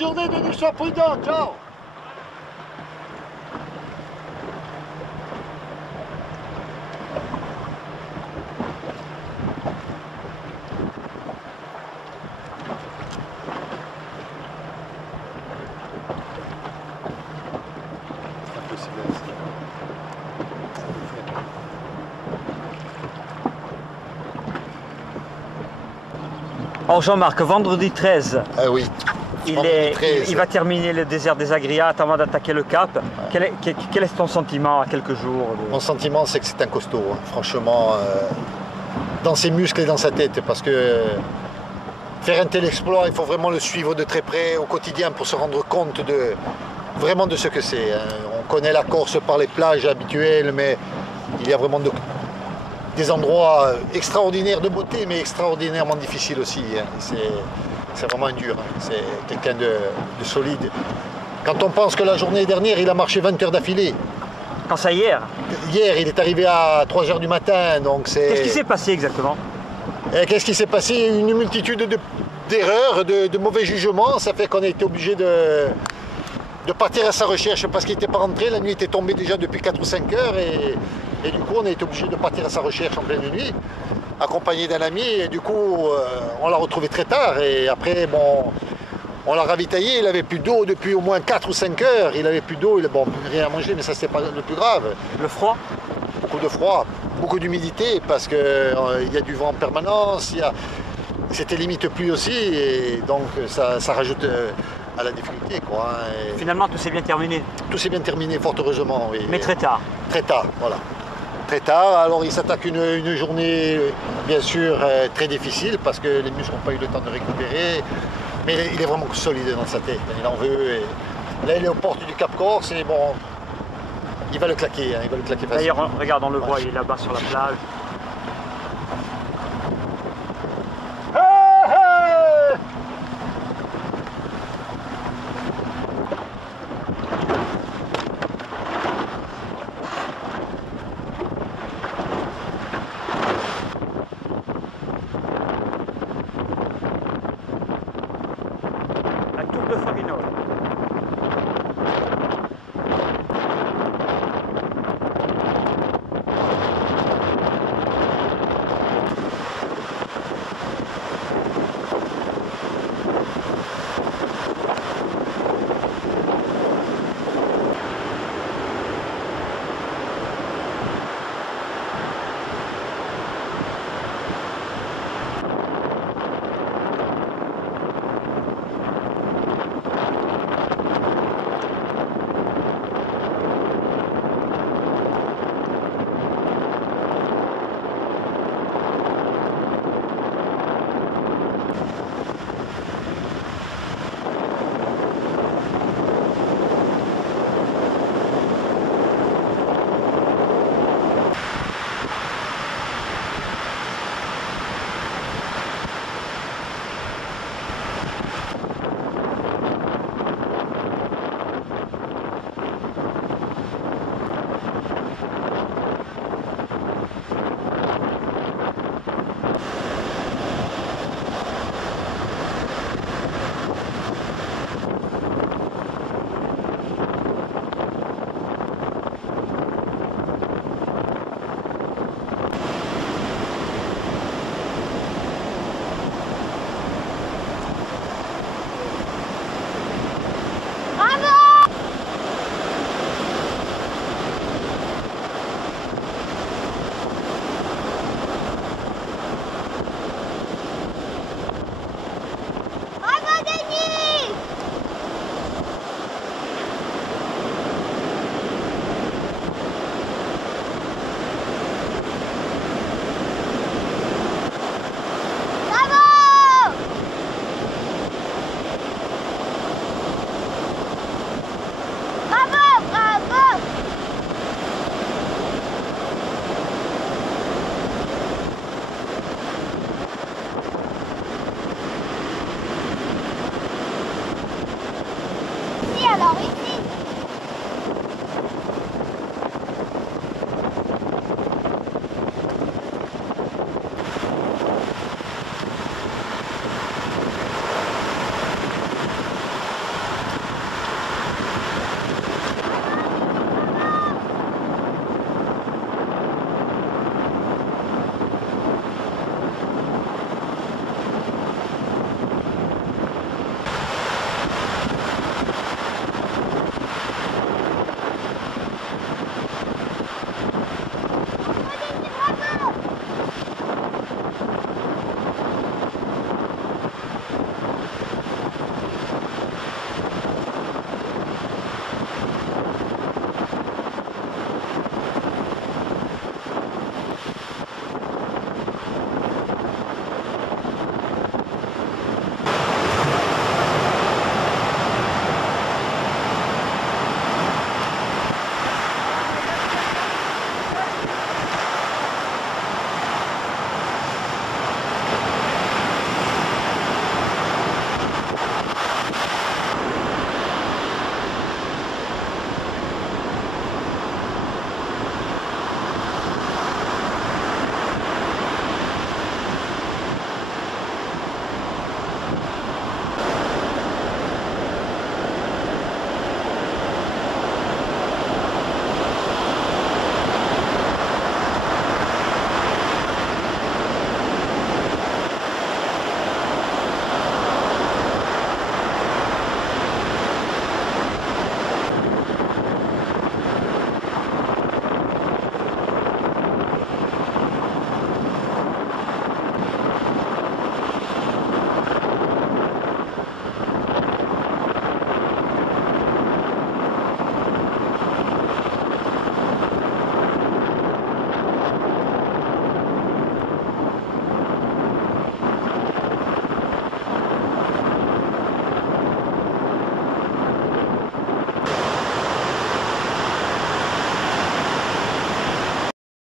journée, Denis, sois prudent, ciao. Alors Jean-Marc, vendredi 13, Ah oui. il va terminer le désert des Agriates avant d'attaquer le Cap. Ouais. Quel est ton sentiment à quelques jours Mon sentiment, c'est que c'est un costaud, hein. Franchement, dans ses muscles et dans sa tête, parce que faire un tel exploit, il faut vraiment le suivre de très près au quotidien pour se rendre compte vraiment de ce que c'est, hein. On connaît la Corse par les plages habituelles, mais il y a vraiment des endroits extraordinaires de beauté, mais extraordinairement difficiles aussi, hein. C'est vraiment un dur, hein. C'est quelqu'un de solide. Quand on pense que la journée dernière, il a marché 20 heures d'affilée. Quand ça, hier? Hier, il est arrivé à 3 heures du matin, donc c'est... Qu'est-ce qui s'est passé exactement? Qu'est-ce qui s'est passé? Une multitude d'erreurs, de mauvais jugements. Ça fait qu'on a été obligé de partir à sa recherche parce qu'il n'était pas rentré. La nuit était tombée déjà depuis 4 ou 5 heures et du coup on a été obligé de partir à sa recherche en pleine nuit, accompagné d'un ami, et du coup on l'a retrouvé très tard. Et après, bon, on l'a ravitaillé, il n'avait plus d'eau depuis au moins 4 ou 5 heures. Il n'avait plus d'eau, bon, rien à manger, mais ça c'était pas le plus grave. Le froid? Beaucoup de froid, beaucoup d'humidité parce qu'il y a du vent en permanence, c'était limite pluie aussi, et donc ça rajoute à la difficulté, quoi, hein. Finalement, tout s'est bien terminé? Tout s'est bien terminé, fort heureusement, oui. Mais très tard? Très tard, voilà. Très tard, alors il s'attaque une journée, bien sûr, très difficile parce que les muscles n'ont pas eu le temps de récupérer, mais il est vraiment solide dans sa tête, il en veut. Et là, il est aux portes du Cap Corse, et bon, il va le claquer, hein, il va le claquer facilement. D'ailleurs, regarde, on le voit, il est là-bas sur la plage. La tour de Farinol. Alors ici